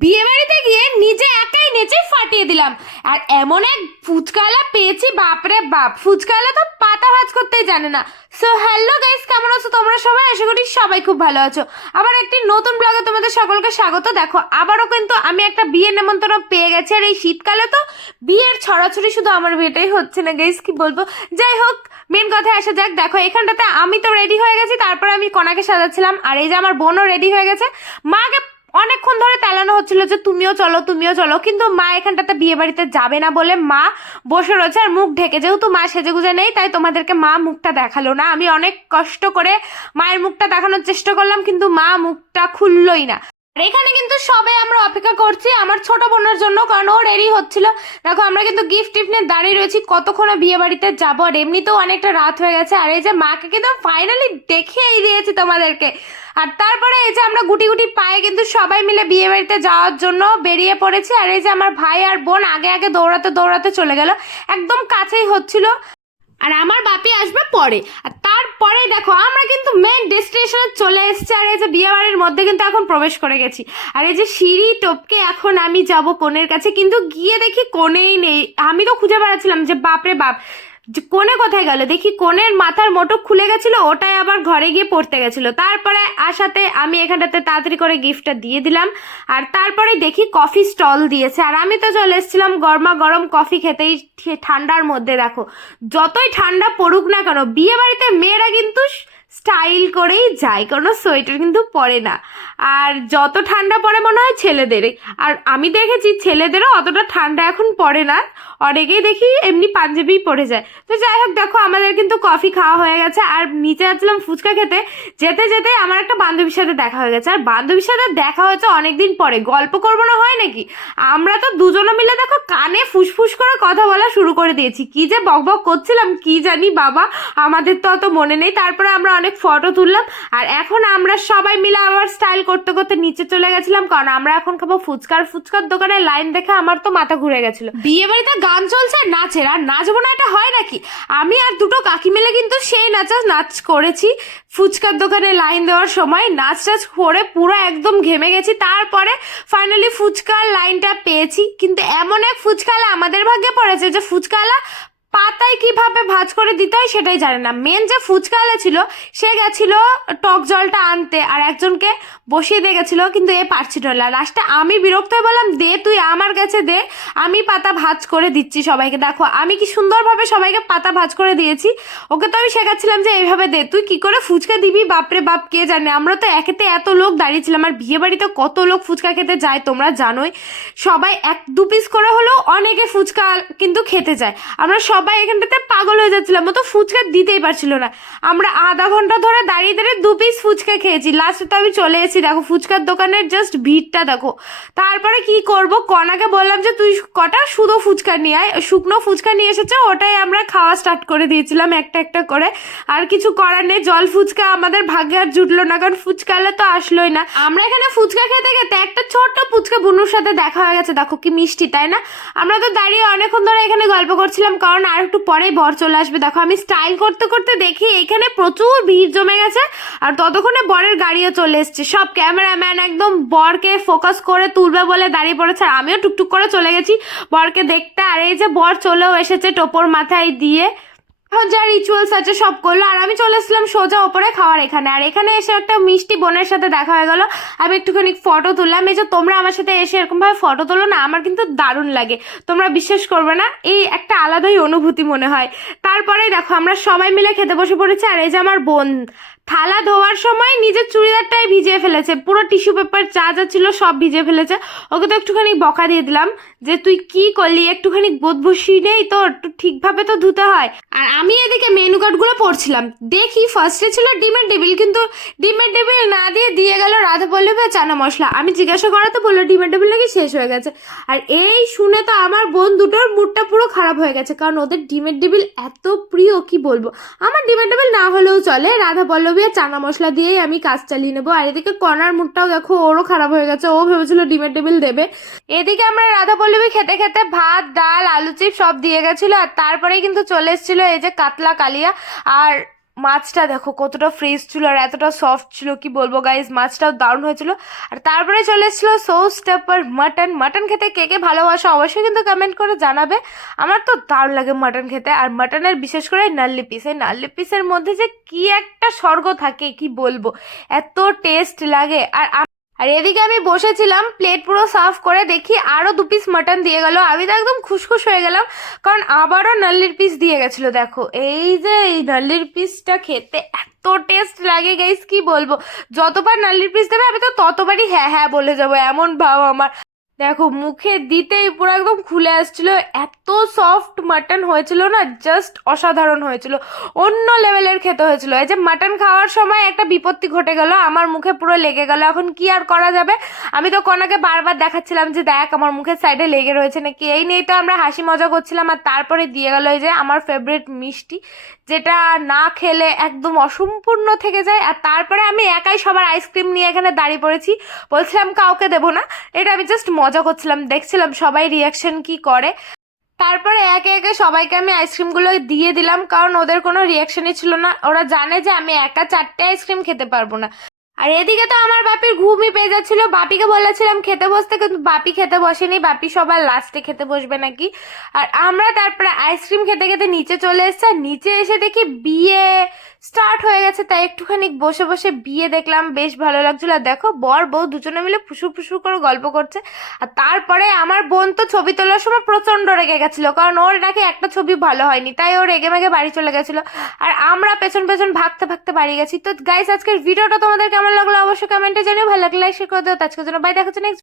বিয়ে বাড়িতে গিয়ে নিজে একাই নেচে ফাটিয়ে দিলাম। আর এমন এক ফুচকালা পেয়েছি, বাপরে বাপ। ফুচকালা তো পাতা ভাজ করতেই জানে না। সো হ্যালো গাইস কেমন আছো তোমরা সবাই? আশা করি সবাই খুব ভালো আছো। আবার একটি নতুন ব্লগে তোমাদের সকলকে স্বাগত। দেখো, আবারও কিন্তু আমি একটা বিয়ের নেমন্তন্ন পেয়ে গেছি। আর এই শীতকালে তো বিয়ের ছড়াছড়ি শুধু আমার বিয়েটাই হচ্ছে না গাইস কি বলব? যাই হোক মেন কথায় আসা যাক। দেখো, এখানটাতে আমি তো রেডি হয়ে গেছি, তারপরে আমি কনাকে সাজাচ্ছিলাম। আর এই যে আমার বোনও রেডি হয়ে গেছে। মাকে অনেকক্ষণ ধরে তেলানো হচ্ছিল যে তুমিও চলো তুমিও চলো, কিন্তু মা এখানটাতে বিয়ে বাড়িতে যাবে না বলে মা বসে রয়েছে আর মুখ ঢেকে। যেহেতু মা সেজে গুজে নেই, তাই তোমাদেরকে মা মুখটা দেখাল না। আমি অনেক কষ্ট করে মায়ের মুখটা দেখানোর চেষ্টা করলাম, কিন্তু মা মুখটা খুললোই না। আর এখানে কিন্তু সবাই আমরা অপেক্ষা করছি আমার ছোট বোনের জন্য, কারণ ও রেডি হচ্ছিল। দেখো, আমরা কিন্তু গিফট টিফট নিয়ে দাঁড়িয়ে রয়েছি, কতক্ষণে বিয়ে বাড়িতে যাব আর এমনিতেও অনেকটা রাত হয়ে গেছে। আর এই যে মাকে কিন্তু ফাইনালি দেখিয়েই দিয়েছি তোমাদেরকে। আর তারপরে এই যে আমরা গুটি গুটি পায়ে কিন্তু সবাই মিলে বিয়ে বাড়িতে যাওয়ার জন্য বেরিয়ে পড়েছি। আর এই যে আমার ভাই আর বোন আগে আগে দৌড়াতে দৌড়াতে চলে গেল। একদম কাছেই হচ্ছিল। আর আমার বাপি আসবে পরে। আর তারপরে দেখো, আমরা কিন্তু মেন ডেস্টিনেশনে চলে এসেছি, আর এই যে বিয়েবাড়ির মধ্যে কিন্তু এখন প্রবেশ করে গেছি। আর এই যে সিঁড়ি টপকে এখন আমি যাব কনের কাছে, কিন্তু গিয়ে দেখি কোনেই নেই। আমি তো খুঁজে বেড়াচ্ছিলাম যে বাপরে বাপ কোণে কোথায় গেল? দেখি কোণের মাথার মোটক খুলে গেছিল, ওটাই আবার ঘরে গিয়ে পড়তে গেছিল। তারপরে আসাতে আমি এখানটাতে তাড়াতাড়ি করে গিফটটা দিয়ে দিলাম। আর তারপরে দেখি কফি স্টল দিয়েছে। আর আমি তো চলে এসেছিলাম গরমা গরম কফি খেতেই ঠান্ডার মধ্যে, দেখো। যতই ঠান্ডা পড়ুক না কেন, বিয়ে বাড়িতে মেয়েরা কিন্তু স্টাইল করেই যায়। কোনো সোয়েটার কিন্তু পরে না। আর যত ঠান্ডা পড়ে মনে হয় ছেলেদের আর আমি দেখেছি ছেলেদেরও অতটা ঠান্ডা এখন পড়ে না। অনেকেই দেখি এমনি পাঞ্জাবি পরে যায়। তো যাই হোক, দেখো আমাদের কিন্তু কফি খাওয়া হয়ে গেছে। আর নিচে যাচ্ছিলাম ফুচকা খেতে। যেতে যেতে আমার একটা বান্ধবীর সাথে দেখা হয়ে গেছে। আর বান্ধবীর সাথে দেখা হয়েছে অনেকদিন পরে। গল্প করব না হয় নাকি? আমরা তো দুজনে মিলে দেখো কানে ফুসফুস করে কথা বলা শুরু করে দিয়েছি। কি যে বকবক করছিলাম, কি জানি বাবা। আমাদের তো অত মনে নেই। তারপরে আমরা অনেক ফটো তুললাম। আর এখন আমরা সবাই মিলে আবার স্টাইল করতে করতে নিচে চলে গেছিলাম। কারণ আমরা এখন খাব ফুচকার ফুচকার দোকানে লাইন দেখে আমার তো মাথা ঘুরে গেছিল। বিয়ে বাড়িতে গান চলছে আর নাচের, আর নাচবো না এটা হয় নাকি? আমি আর দুটো কাকি মিলে কিন্তু সেই নাচা, নাচ করেছি। ফুচকার দোকানে লাইন দেওয়ার সময় নাচ টাচ করে পুরো একদম ঘেমে গেছি। তারপরে ফাইনালি ফুচকার লাইনটা পেয়েছি। কিন্তু এমন এক ফুচকালা আমাদের ভাগ্যে পড়েছে যে ফুচকালা পাতায় কীভাবে ভাজ করে দিতে হয় সেটাই জানে না। মেন যে ফুচকালা ছিল, সে গেছিল টক জলটা আনতে আর একজনকে বসিয়ে দিয়ে গেছিল, কিন্তু এ পারছিল না। লাস্টে আমি বিরক্ত হয়ে বললাম, দে তুই আমার কাছে দে, আমি পাতা ভাজ করে দিচ্ছি সবাইকে। দেখো, আমি কি সুন্দরভাবে সবাইকে পাতা ভাজ করে দিয়েছি? ওকে তো আমি শেখাচ্ছিলাম যে এইভাবে দে। তুই কি করে ফুচকা দিবি? বাপরে বাপ, কে জানে? আমরা তো একেতে এত লোক দাঁড়িয়েছিলাম আর বিয়ে বাড়িতে কত লোক ফুচকা খেতে যায় তোমরা জানোই। সবাই এক দু পিস করে হলেও অনেকে ফুচকা কিন্তু খেতে যায়। আমরা সবাই এখানটাতে পাগল হয়ে যাচ্ছিলাম ও তো ফুচকা দিতেই পারছিল না। আমরা আধা ঘণ্টা ধরে দাঁড়িয়ে দাঁড়িয়ে দু পিস ফুচকা খেয়েছি। লাস্টে তো আমি চলে এসেছি, দেখো ফুচকার দোকানের জাস্ট ভিড়টা দেখো। তারপরে কি করব? কনাকে বললাম যে, তুই কটা শুধু ফুচকা নিয়ে আয়, শুকনো ফুচকা নিয়ে এসেছে, ওটাই আমরা খাওয়া স্টার্ট করে দিয়েছিলাম একটা একটা করে। আর কিছু করার নেই, জল ফুচকা আমাদের ভাগ্যে আর জুটলো না, কারণ ফুচকালে তো আসলোই না। আমরা এখানে ফুচকা খেতে খেতে একটা ছোট্ট ফুচকা বুনুর সাথে দেখা হয়ে গেছে, দেখো কি মিষ্টি, তাই না? আমরা তো দাঁড়িয়ে অনেকক্ষণ ধরে এখানে গল্প করছিলাম, কারণ আর একটু পরে বর চলে আসবে। দেখো, আমি স্টাইল করতে করতে দেখি এখানে প্রচুর ভিড় জমে গেছে আর ততক্ষণে বরের গাড়িও চলে এসছে। সব ক্যামেরাম্যান একদম বরকে ফোকাস করে তুলবে বলে দাঁড়িয়ে পড়েছে আর আমিও টুকটুক করে চলে গেছি। বরকে দেখতে আর এই যে বর চলেও এসেছে টোপর মাথায় দিয়ে। যা রিচুয়ালস আছে সব করল। আর আমি চলে আসলাম সোজা ওপরে খাওয়ার এখানে। আর এখানে এসে একটা মিষ্টি বোনের সাথে দেখা হয়ে গেল। আমি একটুখানি ফটো তুললাম। এই যে তোমরা আমার সাথে এসে এরকমভাবে ফটো তোলো না, আমার কিন্তু দারুণ লাগে। তোমরা বিশ্বাস করবে না, এই একটা আলাদাই অনুভূতি মনে হয়। তারপরে দেখো, আমরা সবাই মিলে খেতে বসে পড়েছি। আর এই যে আমার বোন থালা ধোয়ার সময় নিজের চুড়িদারটাই ভিজিয়ে ফেলেছে। পুরো টিস্যু পেপার যা যা ছিল সব ভিজিয়ে ফেলেছে। ওকে তো একটুখানি বকা দিয়ে দিলাম যে, তুই কি করলি? একটুখানি বোধ বসি নেই তোর? ঠিকভাবে তো ধুতে হয়। আর আমি এদিকে মেনু কার্ডগুলো পড়ছিলাম। দেখি ফার্স্টে ছিল ডিমের টেবিল, কিন্তু ডিমের টেবিল না দিয়ে দিয়ে গেল রাধা পল্লবী চানা মশলা। আমি জিজ্ঞাসা করাতে বলল, ডিমের টেবিল নাকি শেষ হয়ে গেছে? আর এই শুনে তো আমার বোন দুটোর মুডটা পুরো খারাপ হয়ে গেছে, কারণ ওদের ডিমের টেবিল এত প্রিয়, কি বলব? আমার ডিমের টেবিল না হলেও চলে, রাধা পল্লবী আর চানা মশলা দিয়েই আমি কাজ চালিয়ে নেব। আর এদিকে কর্নার মুডটাও দেখো, ওরও খারাপ হয়ে গেছে। ও ভেবেছিল ডিমের টেবিল দেবে। এদিকে আমরা রাধা পল্লবী খেতে খেতে ভাত, ডাল, আলু, চিপ সব দিয়ে গেছিল। আর তারপরেই কিন্তু চলে এসেছিল এই যে কাতলা কালিয়া। আর মাছটা দেখো, কতটা ফ্রেশ ছিল আর এতটা সফট ছিল, কি বলব গাইজ মাছটাও দারুণ হয়েছিল। আর তারপরে চলে এসেছিল সোস স্টেপার মাটন মাটন খেতে কে কে ভালোবাসো অবশ্যই কিন্তু কমেন্ট করে জানাবে। আমার তো দারুণ লাগে মাটন খেতে। আর মাটনের বিশেষ করে নাল্লি পিস এই নাল্লি পিসের মধ্যে যে কি একটা স্বর্গ থাকে, কি বলব? এত টেস্ট লাগে। আর আর এদিকে আমি বসেছিলাম প্লেট পুরো সাফ করে দেখি আরও দু পিস মাটন দিয়ে গেল। আমি তো একদম খুশখুশ হয়ে গেলাম, কারণ আবারও নাল্লির পিস দিয়ে গেছিল, দেখো। এই যে এই নাল্লির পিসটা খেতে এত টেস্ট লাগে গাইস কি বলব? যতবার নাল্লির পিস দেবে, আমি তো ততবারই হ্যাঁ হ্যাঁ বলে যাব, এমন ভাব আমার। দেখো, মুখে দিতেই পুরো একদম খুলে আসছিল। এত সফট মাটন হয়েছিল না জাস্ট অসাধারণ হয়েছিল। অন্য লেভেলের খেতে হয়েছিল। এই যে মাটন খাওয়ার সময় একটা বিপত্তি ঘটে গেল, আমার মুখে পুরো লেগে গেল। এখন কি আর করা যাবে? আমি তো কনাকে বারবার দেখাচ্ছিলাম যে, দেখ, আমার মুখের সাইডে লেগে রয়েছে নাকি? এই নিয়েই তো আমরা হাসি মজা করছিলাম, আর তারপরে দিয়ে গেল এই যে আমার ফেভারিট মিষ্টি। যেটা না খেলে একদম অসম্পূর্ণ থেকে যায়। আর তারপরে আমি একাই সবার আইসক্রিম নিয়ে এখানে দাঁড়িয়ে পড়েছি। বলছিলাম, কাউকে দেবো না। এটা আমি জাস্ট মজা করছিলাম, দেখছিলাম সবাই রিয়াকশন কি করে। তারপরে একে একে সবাইকে আমি আইসক্রিমগুলো দিয়ে দিলাম, কারণ ওদের কোনো রিয়াকশনই ছিল না। ওরা জানে যে আমি একা চারটে আইসক্রিম খেতে পারব না। আর এদিকে তো আমার বাপির ঘুমই পেয়ে যাচ্ছিল। বাপিকে বলেছিলাম খেতে বসতে, কিন্তু বাপি খেতে বসেনি। বাপি সবার লাস্টে খেতে বসবে নাকি? আর আমরা তারপরে আইসক্রিম খেতে খেতে নিচে চলে এসেছি। আর নিচে এসে দেখি বিয়ে স্টার্ট হয়ে গেছে। তাই একটুখানি বসে বসে বিয়ে দেখলাম। বেশ ভালো লাগছিল। আর দেখো, বর বউ দুজনে মিলে ফুসুর ফুসুর করে গল্প করছে। আর তারপরে আমার বোন তো ছবি তোলার সময় প্রচণ্ড রেগে গেছিল। কারণ ওর নাকি একটা ছবি ভালো হয়নি। তাই ও রেগে মেগে বাড়ি চলে গেছিল। আর আমরা পেছন পেছন ভাগতে ভাগতে বাড়ি গেছি। তো গাইস আজকের ভিডিওটা তোমাদের কেমন লাগল অবশ্যই কমেন্টে জানিও। ভালো লাগলে শেয়ার করে দিও। আজকের জন্য বাই দেখাচ্ছে নেক্সট